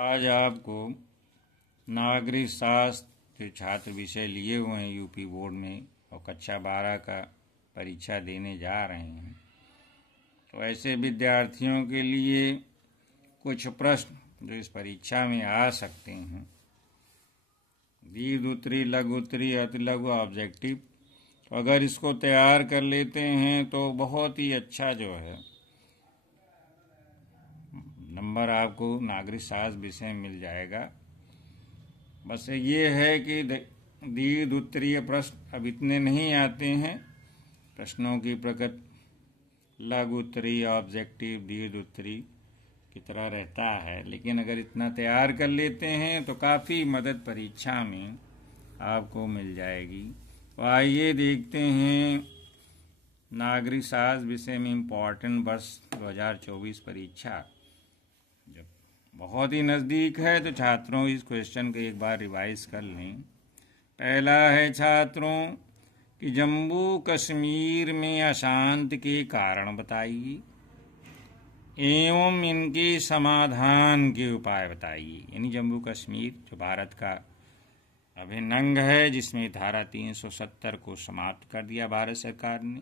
आज आपको नागरिक शास्त्र जो छात्र विषय लिए हुए हैं यूपी बोर्ड में और कक्षा 12 का परीक्षा देने जा रहे हैं, तो ऐसे विद्यार्थियों के लिए कुछ प्रश्न जो इस परीक्षा में आ सकते हैं, दीर्घ उत्तरी, लघु उत्तरी, अति लघु, ऑब्जेक्टिव, तो अगर इसको तैयार कर लेते हैं तो बहुत ही अच्छा जो है नंबर आपको नागरिक शास्त्र विषय में मिल जाएगा। बस ये है कि दीर्घ उत्तरीय प्रश्न अब इतने नहीं आते हैं, प्रश्नों की प्रकृति लघु उत्तरी, ऑब्जेक्टिव, दीर्घ उत्तरी की तरह रहता है, लेकिन अगर इतना तैयार कर लेते हैं तो काफ़ी मदद परीक्षा में आपको मिल जाएगी। तो आइए देखते हैं नागरिक शास्त्र विषय में इम्पॉर्टेंट वर्ष 2024 परीक्षा जब बहुत ही नज़दीक है तो छात्रों इस क्वेश्चन को एक बार रिवाइज कर लें। पहला है छात्रों कि जम्मू कश्मीर में अशांति के कारण बताइए एवं इनके समाधान के उपाय बताइए। यानी जम्मू कश्मीर जो भारत का अभिन्न अंग है, जिसमें धारा 370 को समाप्त कर दिया भारत सरकार ने,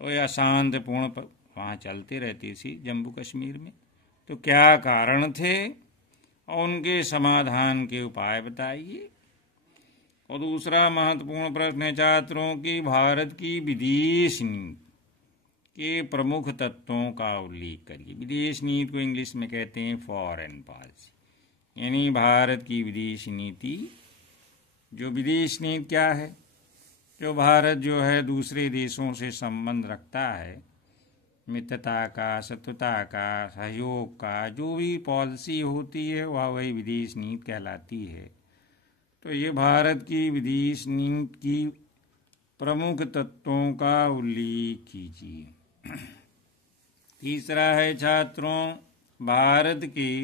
तो यह अशांतिपूर्ण वहाँ चलती रहती थी जम्मू कश्मीर में, तो क्या कारण थे और उनके समाधान के उपाय बताइए। और दूसरा महत्वपूर्ण प्रश्न है छात्रों की भारत की विदेश नीति के प्रमुख तत्वों का उल्लेख करिए। विदेश नीति को इंग्लिश में कहते हैं फॉरेन पॉलिसी, यानी भारत की विदेश नीति। जो विदेश नीति क्या है? जो भारत जो है दूसरे देशों से संबंध रखता है, मित्रता का, शत्रुता का, सहयोग का, जो भी पॉलिसी होती है वह वही विदेश नीति कहलाती है। तो ये भारत की विदेश नीति की प्रमुख तत्वों का उल्लेख कीजिए। तीसरा है छात्रों भारत के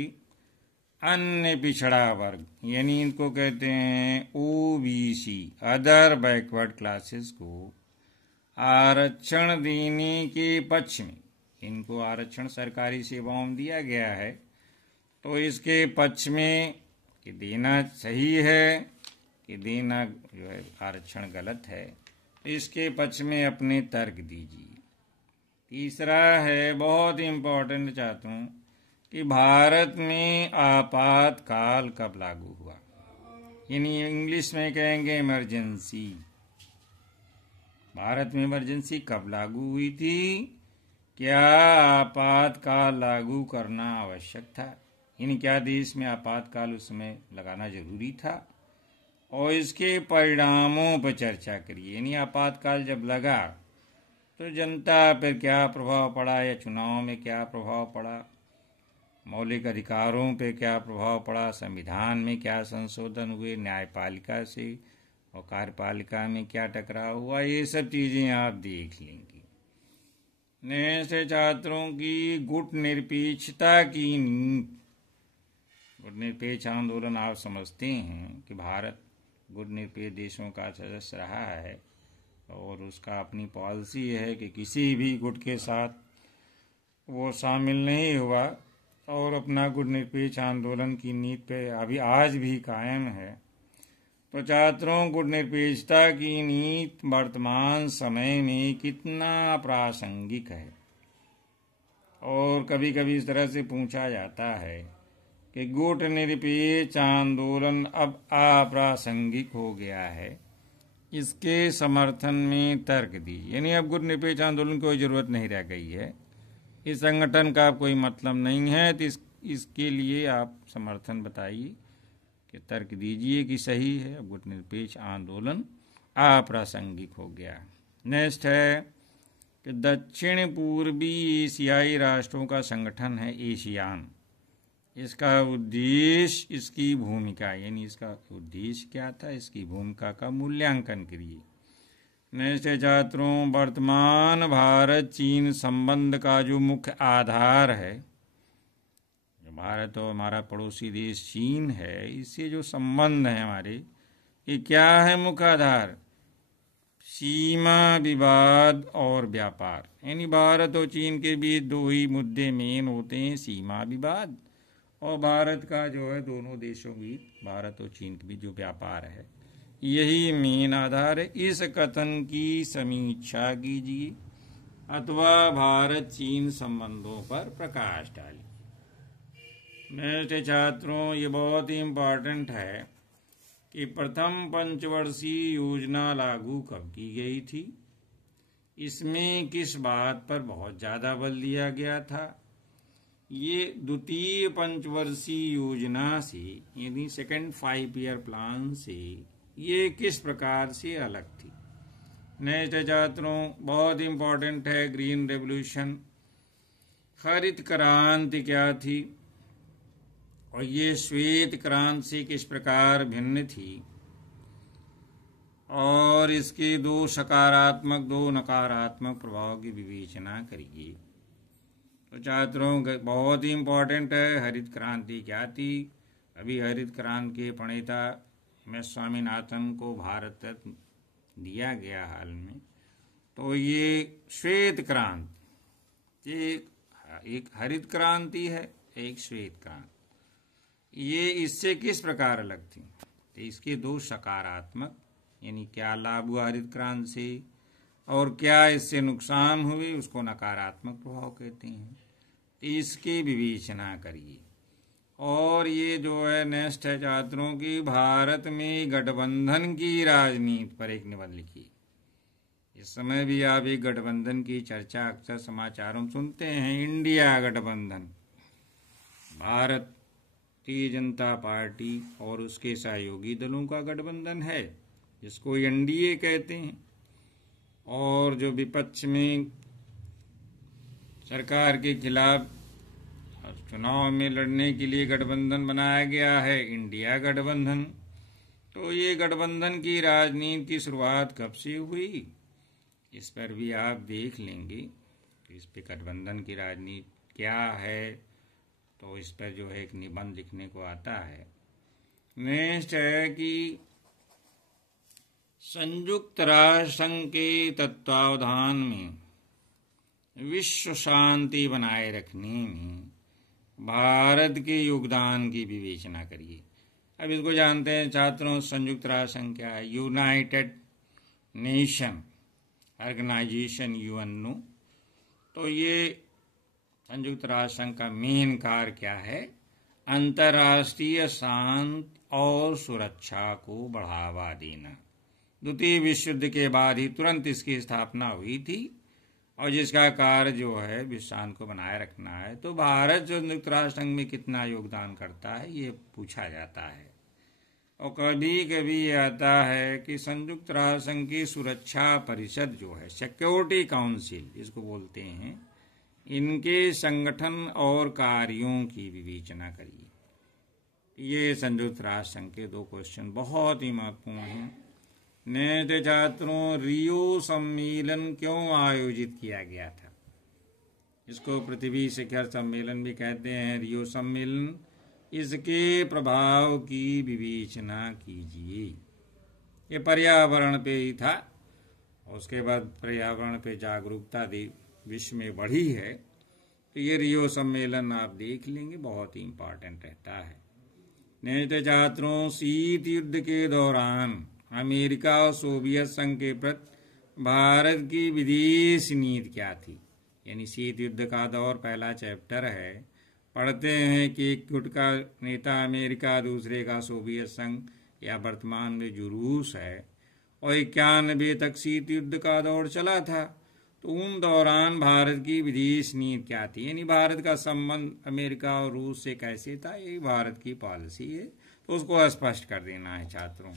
अन्य पिछड़ा वर्ग, यानी इनको कहते हैं ओबीसी, अदर बैकवर्ड क्लासेस को आरक्षण देने के पक्ष में, इनको आरक्षण सरकारी सेवाओं में दिया गया है, तो इसके पक्ष में कि देना सही है कि देना जो है आरक्षण गलत है, इसके पक्ष में अपने तर्क दीजिए। तीसरा है बहुत इम्पोर्टेंट छात्रों कि भारत में आपातकाल कब लागू हुआ, यानी इंग्लिश में कहेंगे इमरजेंसी। भारत में इमरजेंसी कब लागू हुई थी? क्या आपातकाल लागू करना आवश्यक था, यानी क्या देश में आपातकाल उस समय लगाना जरूरी था, और इसके परिणामों पर चर्चा करिए। यानी आपातकाल जब लगा तो जनता पर क्या प्रभाव पड़ा या चुनाव में क्या प्रभाव पड़ा, मौलिक अधिकारों पर क्या प्रभाव पड़ा, संविधान में क्या संशोधन हुए, न्यायपालिका से और कार्यपालिका में क्या टकराव हुआ, ये सब चीज़ें आप देख लेंगे। नेक्स्ट है छात्रों की गुट निरपेक्षता की नीति। गुट निरपेक्ष आंदोलन आप समझते हैं कि भारत गुट निरपेक्ष देशों का सदस्य रहा है और उसका अपनी पॉलिसी है कि किसी भी गुट के साथ वो शामिल नहीं हुआ और अपना गुट निरपेक्ष आंदोलन की नीति पे अभी आज भी कायम है। तो छात्रों गुट निरपेक्षता की नीति वर्तमान समय में कितना प्रासंगिक है, और कभी कभी इस तरह से पूछा जाता है कि गुट निरपेक्ष आंदोलन अब अप्रासंगिक हो गया है, इसके समर्थन में तर्क दीजिए। यानी अब गुट निरपेक्ष आंदोलन की कोई ज़रूरत नहीं रह गई है, इस संगठन का कोई मतलब नहीं है, तो इसके लिए आप समर्थन बताइए कि तर्क दीजिए कि सही है, अब गुट निरपेक्ष आंदोलन अप्रासंगिक हो गया। नेक्स्ट है कि दक्षिण पूर्वी एशियाई राष्ट्रों का संगठन है एशियान, इसका उद्देश्य, इसकी भूमिका, यानी इसका उद्देश्य क्या था, इसकी भूमिका का मूल्यांकन करिए। नेक्स्ट है छात्रों वर्तमान भारत चीन संबंध का जो मुख्य आधार है, भारत और हमारा पड़ोसी देश चीन है, इससे जो संबंध है हमारे, ये क्या है मुख्य आधार? सीमा विवाद और व्यापार। यानी भारत और चीन के बीच दो ही मुद्दे मेन होते हैं, सीमा विवाद और भारत का जो है दोनों देशों की, भारत और चीन के बीच जो व्यापार है, यही मेन आधार है। इस कथन की समीक्षा कीजिए अथवा भारत चीन संबंधों पर प्रकाश डालिए। मेरे छात्रों, ये बहुत ही इम्पोर्टेंट है कि प्रथम पंचवर्षीय योजना लागू कब की गई थी, इसमें किस बात पर बहुत ज़्यादा बल दिया गया था, ये द्वितीय पंचवर्षीय योजना से यानी सेकेंड 5 ईयर प्लान से ये किस प्रकार से अलग थी। नेक्स्ट छात्रों, बहुत इम्पोर्टेंट है ग्रीन रेवोल्यूशन, हरित क्रांति क्या थी और ये श्वेत क्रांति से किस प्रकार भिन्न थी, और इसके दो सकारात्मक दो नकारात्मक प्रभाव की विवेचना करिए। तो छात्रों, बहुत ही इम्पोर्टेंट है हरित क्रांति क्या थी। अभी हरित क्रांति के प्रणेता में स्वामीनाथन को भारत रत्न दिया गया हाल में। तो ये श्वेत क्रांति एक हरित क्रांति है, एक श्वेत क्रांति, ये इससे किस प्रकार अलग थी। तो इसके दो सकारात्मक यानी क्या लाभ हुआ हरित क्रांति से, और क्या इससे नुकसान हुए उसको नकारात्मक प्रभाव कहते हैं। इसकी विवेचना करिए। और ये जो है नेक्स्ट है छात्रों की, भारत में गठबंधन की राजनीति पर एक निबंध लिखिए। इस समय भी आप एक गठबंधन की चर्चा अक्सर समाचारों में सुनते हैं, इंडिया गठबंधन, भारतीय जनता पार्टी और उसके सहयोगी दलों का गठबंधन है जिसको एनडीए कहते हैं। और जो विपक्ष में सरकार के खिलाफ चुनाव में लड़ने के लिए गठबंधन बनाया गया है, इंडिया गठबंधन। तो ये गठबंधन की राजनीति की शुरुआत कब से हुई, इस पर भी आप देख लेंगे। इस पे गठबंधन की राजनीति क्या है, तो इस पर जो है एक निबंध लिखने को आता है। नेक्स्ट है कि संयुक्त राष्ट्र संघ के तत्वावधान में विश्व शांति बनाए रखने में भारत के योगदान की विवेचना करिए। अब इसको जानते हैं छात्रों, संयुक्त राष्ट्र संघ क्या है, यूनाइटेड नेशन ऑर्गेनाइजेशन, यूएनओ। तो ये संयुक्त राष्ट्र संघ का मेन कार्य क्या है, अंतर्राष्ट्रीय शांति और सुरक्षा को बढ़ावा देना। द्वितीय विश्व युद्ध के बाद ही तुरंत इसकी स्थापना हुई थी और जिसका कार्य जो है विश्व शांति को बनाए रखना है। तो भारत जो संयुक्त राष्ट्र संघ में कितना योगदान करता है ये पूछा जाता है। और कभी कभी ये आता है कि संयुक्त राष्ट्र संघ की सुरक्षा परिषद जो है, सिक्योरिटी काउंसिल जिसको बोलते हैं, इनके संगठन और कार्यों की विवेचना करिए। ये संयुक्त राष्ट्र संघ के दो क्वेश्चन बहुत ही महत्वपूर्ण हैं। नेक्स्ट छात्रों, रियो सम्मेलन क्यों आयोजित किया गया था, इसको पृथ्वी शिखर सम्मेलन भी कहते हैं, रियो सम्मेलन। इसके प्रभाव की विवेचना कीजिए। ये पर्यावरण पे ही था, उसके बाद पर्यावरण पे जागरूकता विश्व में बढ़ी है। तो ये रियो सम्मेलन आप देख लेंगे, बहुत ही इम्पोर्टेंट रहता है। नेक्स्ट छात्रों, शीत युद्ध के दौरान अमेरिका और सोवियत संघ के प्रति भारत की विदेश नीति क्या थी। यानी शीत युद्ध का दौर पहला चैप्टर है, पढ़ते हैं कि एक गुट का नेता अमेरिका, दूसरे का सोवियत संघ या वर्तमान में जो रूस है, और 91 तक शीत युद्ध का दौर चला था। तो उन दौरान भारत की विदेश नीति क्या थी, यानी भारत का संबंध अमेरिका और रूस से कैसे था, ये भारत की पॉलिसी है। तो उसको स्पष्ट कर देना है छात्रों।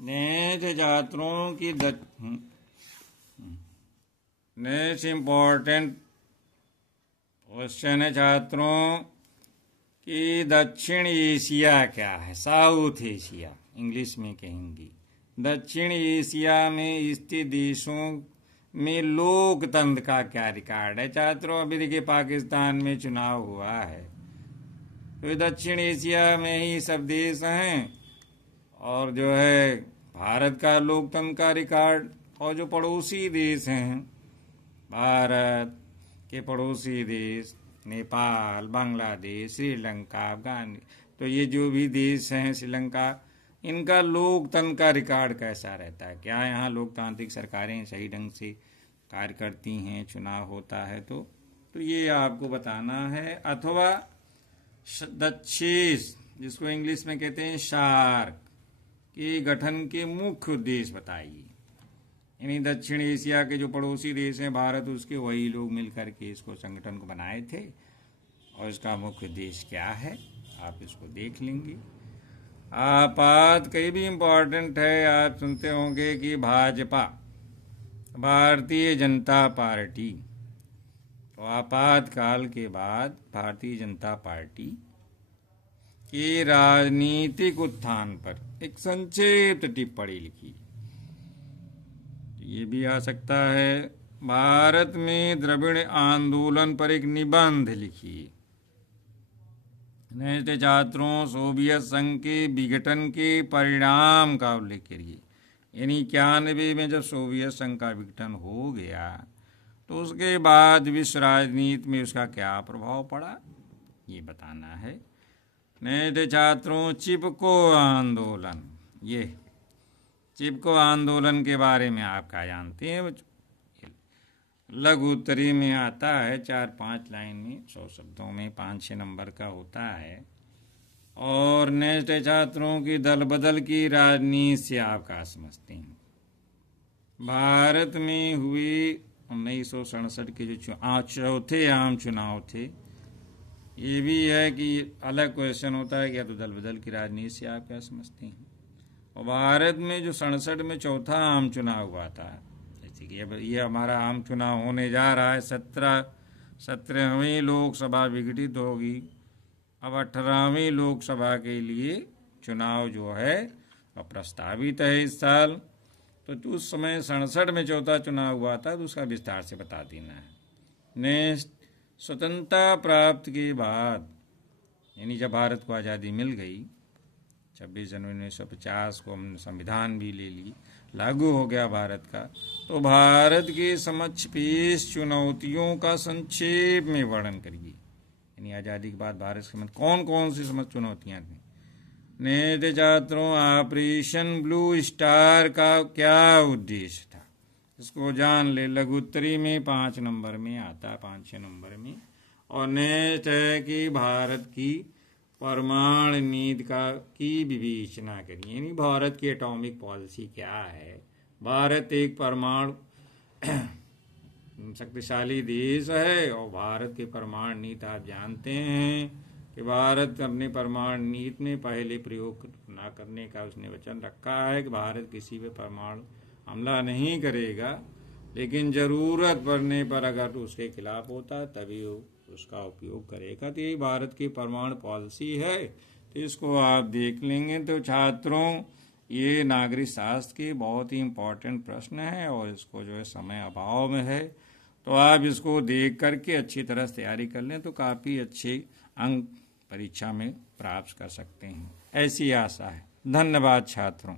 नेक्स्ट छात्रों की नेक्स्ट इम्पोर्टेंट क्वेश्चन है छात्रों कि दक्षिण एशिया क्या है, साउथ एशिया इंग्लिश में कहेंगे। दक्षिण एशिया में स्थित देशों में लोकतंत्र का क्या रिकॉर्ड है छात्रों। अभी देखिए पाकिस्तान में चुनाव हुआ है, तो दक्षिण एशिया में ही सब देश हैं। और जो है भारत का लोकतंत्र का रिकॉर्ड, और जो पड़ोसी देश हैं, भारत के पड़ोसी देश नेपाल, बांग्लादेश, श्रीलंका, अफगानिस्तान, तो ये जो भी देश हैं, श्रीलंका, इनका लोकतंत्र का रिकॉर्ड कैसा रहता है, क्या यहाँ लोकतांत्रिक सरकारें सही ढंग से कार्य करती हैं, चुनाव होता है, तो ये आपको बताना है। अथवा दक्षेश, जिसको इंग्लिश में कहते हैं सार्क, के गठन के मुख्य उद्देश्य बताइए। यानी दक्षिण एशिया के जो पड़ोसी देश हैं भारत, उसके वही लोग मिलकर के इसको संगठन को बनाए थे, और इसका मुख्य उद्देश्य क्या है आप इसको देख लेंगे। आपात कई भी इम्पोर्टेंट है, आप सुनते होंगे कि भाजपा, भारतीय जनता पार्टी, तो आपातकाल के बाद भारतीय जनता पार्टी के राजनीतिक उत्थान पर एक संक्षिप्त टिप्पणी लिखी। ये भी आ सकता है, भारत में द्रविड़ आंदोलन पर एक निबंध लिखिए। नेक्स्ट छात्रों, सोवियत संघ के विघटन के परिणाम का उल्लेख करिए। यानी 91 में जब सोवियत संघ का विघटन हो गया तो उसके बाद विश्व राजनीति में उसका क्या प्रभाव पड़ा, ये बताना है। नेक्स्ट छात्रों, चिपको आंदोलन, ये चिपको आंदोलन के बारे में आप क्या जानते हैं? लघु उत्तरी में आता है, 4-5 लाइन में, 100 शब्दों में, 5-6 नंबर का होता है। और नेक्स्ट छात्रों की दल बदल की राजनीति से आप क्या समझते हैं? भारत में हुए 1967 के जो चौथे आम चुनाव थे, ये भी है कि अलग क्वेश्चन होता है कि या तो दल बदल की राजनीति से आप क्या समझते हैं। और भारत में जो 67 में चौथा आम चुनाव हुआ था, जैसे कि अब ये हमारा आम चुनाव होने जा रहा है, 17वीं लोकसभा विघटित होगी, अब 18वीं लोकसभा के लिए चुनाव जो है वह प्रस्तावित है इस साल। तो उस समय 67 में चौथा चुनाव हुआ था, तो उसका विस्तार से बता देना है। नेक्स्ट, स्वतंत्रता प्राप्त के बाद, यानी जब भारत को आज़ादी मिल गई, 26 जनवरी 1950 को हमने संविधान भी ले ली, लागू हो गया भारत का, तो भारत के समक्ष पेश चुनौतियों का संक्षेप में वर्णन करिए। यानी आज़ादी के बाद भारत के समक्ष कौन कौन सी समक्ष चुनौतियां थी। नेक्स्ट छात्रों, ऑपरेशन ब्लू स्टार का क्या उद्देश्य था, इसको जान ले। लघु उत्तरी में 5 नंबर में आता है, 5-6 नंबर में। और नेक्स्ट है कि भारत की परमाणु नीति की विवेचना करिए। यानी भारत की एटॉमिक पॉलिसी क्या है। भारत एक परमाणु शक्तिशाली देश है, और भारत की परमाणु नीति आप जानते हैं कि भारत अपने परमाणु नीति में पहले प्रयोग न करने का उसने वचन रखा है कि भारत किसी पे परमाणु हमला नहीं करेगा, लेकिन जरूरत पड़ने पर अगर उसके खिलाफ होता तभी वो उसका उपयोग करेगा। तो ये भारत की परमाणु पॉलिसी है, तो इसको आप देख लेंगे। तो छात्रों, ये नागरिक शास्त्र के बहुत ही इम्पोर्टेंट प्रश्न है, और इसको जो है समय अभाव में है, तो आप इसको देख करके अच्छी तरह से तैयारी कर लें तो काफ़ी अच्छे अंक परीक्षा में प्राप्त कर सकते हैं, ऐसी आशा है। धन्यवाद छात्रों।